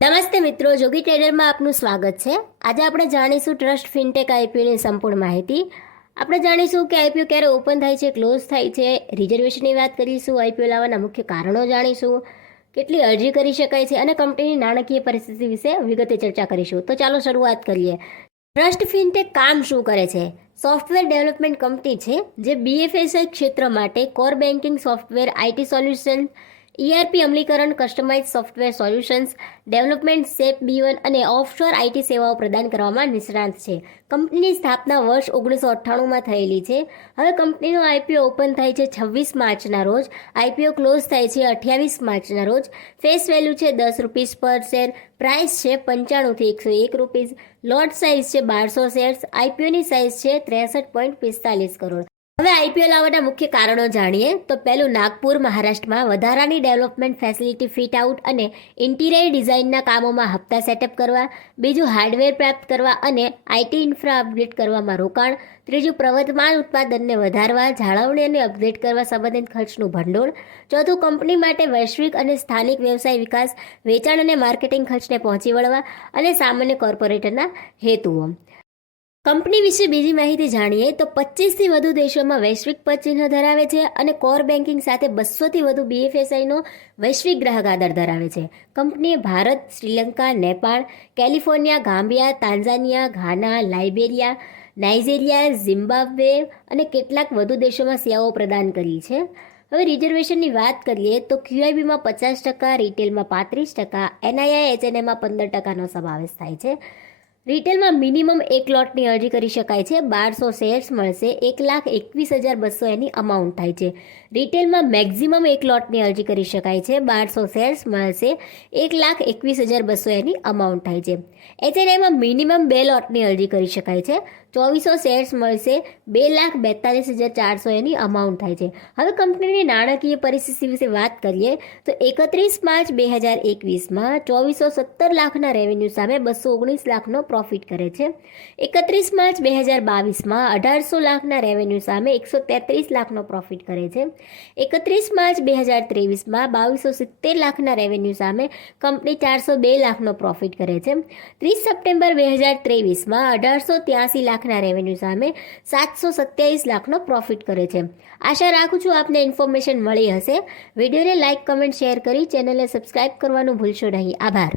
નમસ્તે મિત્રો, જોગી ટ્રેડરમાં આપનું સ્વાગત છે। આજે આપણે જાણીશું ટ્રસ્ટ ફિનટેક આઈપીઓની સંપૂર્ણ માહિતી। આપણે જાણીશું કે આઈપીઓ ક્યારે ઓપન થાય છે, ક્લોઝ થાય છે, રિઝર્વેશનની વાત કરીશું, આઈપીઓ લાવવાના મુખ્ય કારણો જાણીશું, કેટલી અરજી કરી શકાય છે અને કંપનીની નાણાકીય પરિસ્થિતિ વિશે વિગતે ચર્ચા કરીશું। તો ચાલો શરૂઆત કરીએ। ટ્રસ્ટ ફિનટેક કામ શું કરે છે? સોફ્ટવેર ડેવલપમેન્ટ કંપની છે જે બીએફએસઆઈ ક્ષેત્ર માટે core banking software, IT solution, ERP અમલીકરણ, customise software solutions development, SAP B1 અને ઓફશોર આઈટી સેવાઓ પ્રદાન કરવામાં નિષ્ણાત છે। કંપનીની સ્થાપના વર્ષ 1998માં થયેલી છે। હવે કંપનીનો આઈપીઓ ઓપન થાય છે 26 માર્ચના રોજ, આઈપીઓ ક્લોઝ થાય છે 28 માર્ચના રોજ। ફેસ વેલ્યુ છે ₹10 પર શેર, પ્રાઇસ છે 95 થી 101 રૂપીસ, લોટ સાઇઝ છે 1200 શેર્સ, આઈપીઓની સાઇઝ છે 63.45 કરોડ। હવે આઈપીઓ લાવવાના મુખ્ય કારણો જાણીએ તો પહેલું, નાગપુર મહારાષ્ટ્રમાં વધારાની ડેવલપમેન્ટ ફેસિલિટી ફિટ આઉટ અને ઇન્ટિરિયર ડિઝાઇનના કામોમાં હપ્તા સેટઅપ કરવા, બીજું હાર્ડવેર પ્રાપ્ત કરવા અને આઈટી ઇન્ફ્રા અપગ્રેડ કરવામાં રોકાણ, ત્રીજું પ્રવર્તમાન ઉત્પાદનને વધારવા, જાળવણી અને અપગ્રેડ કરવા સંબંધિત ખર્ચનું ભંડોળ, ચોથું કંપની માટે વૈશ્વિક અને સ્થાનિક વ્યવસાય વિકાસ, વેચાણ અને માર્કેટિંગ ખર્ચને પહોંચી વળવા અને સામાન્ય કોર્પોરેટરના હેતુઓ। કંપની વિશે બીજી માહિતી જાણીએ તો 25થી વધુ દેશોમાં વૈશ્વિક પદચિહ્ન ધરાવે છે અને કોર બેન્કિંગ સાથે 200થી વધુ બીએફએસઆઈનો વૈશ્વિક ગ્રાહક આધાર ધરાવે છે। કંપનીએ ભારત, શ્રીલંકા, નેપાળ, કેલિફોર્નિયા, ગામ્બિયા, તાન્ઝાનિયા, ઘાના, લાઇબેરિયા, નાઇજીરિયા, ઝિમ્બાબ્વે અને કેટલાક વધુ દેશોમાં સેવાઓ પ્રદાન કરી છે। હવે રિઝર્વેશનની વાત કરીએ તો ક્યુઆઈબીમાં 50%, રિટેલમાં 35%, એનઆઈઆઈ એચએનએમાં 15%નો સમાવેશ થાય છે। રિટેલમાં મિનિમમ એક લોટની અરજી કરી શકાય છે, 1200 શેર્સ મળશે, 1,21,200 એની અમાઉન્ટ થાય છે। રિટેલમાં મેક્ઝિમમ એક લોટની અરજી કરી શકાય છે, 1200 શેર્સ મળશે, 1,21,200 એની અમાઉન્ટ થાય છે। એચએનઆઈમાં મિનિમમ 2 લોટની અરજી કરી શકાય છે, 2400 શેર્સ મળશે, 2,42,400 એની અમાઉન્ટ થાય છે। હવે કંપનીની નાણાકીય પરિસ્થિતિ વિશે વાત કરીએ તો 31 માર્ચ 2021માં 2417 લાખના રેવન્યુ સામે 219 લાખનો પ્રોફિટ કરે છે। 31 માર્ચ 2022માં 1800 લાખના રેવન્યુ સામે 133 લાખનો પ્રોફિટ કરે છે। 31 માર્ચ 2023માં 2270 લાખના રેવન્યુ સામે કંપની 402 લાખનો પ્રોફિટ કરે છે। 30 સપ્ટેમ્બર 2023માં 1883 લાખના રેવન્યુ સામે 727 લાખનો પ્રોફિટ કરે છે। આશા રાખું છું આપને ઇન્ફોર્મેશન મળી હશે। વિડીયોને લાઇક, કમેન્ટ, શેર કરી ચેનલને સબસ્ક્રાઇબ કરવાનું ભૂલશો નહીં। આભાર।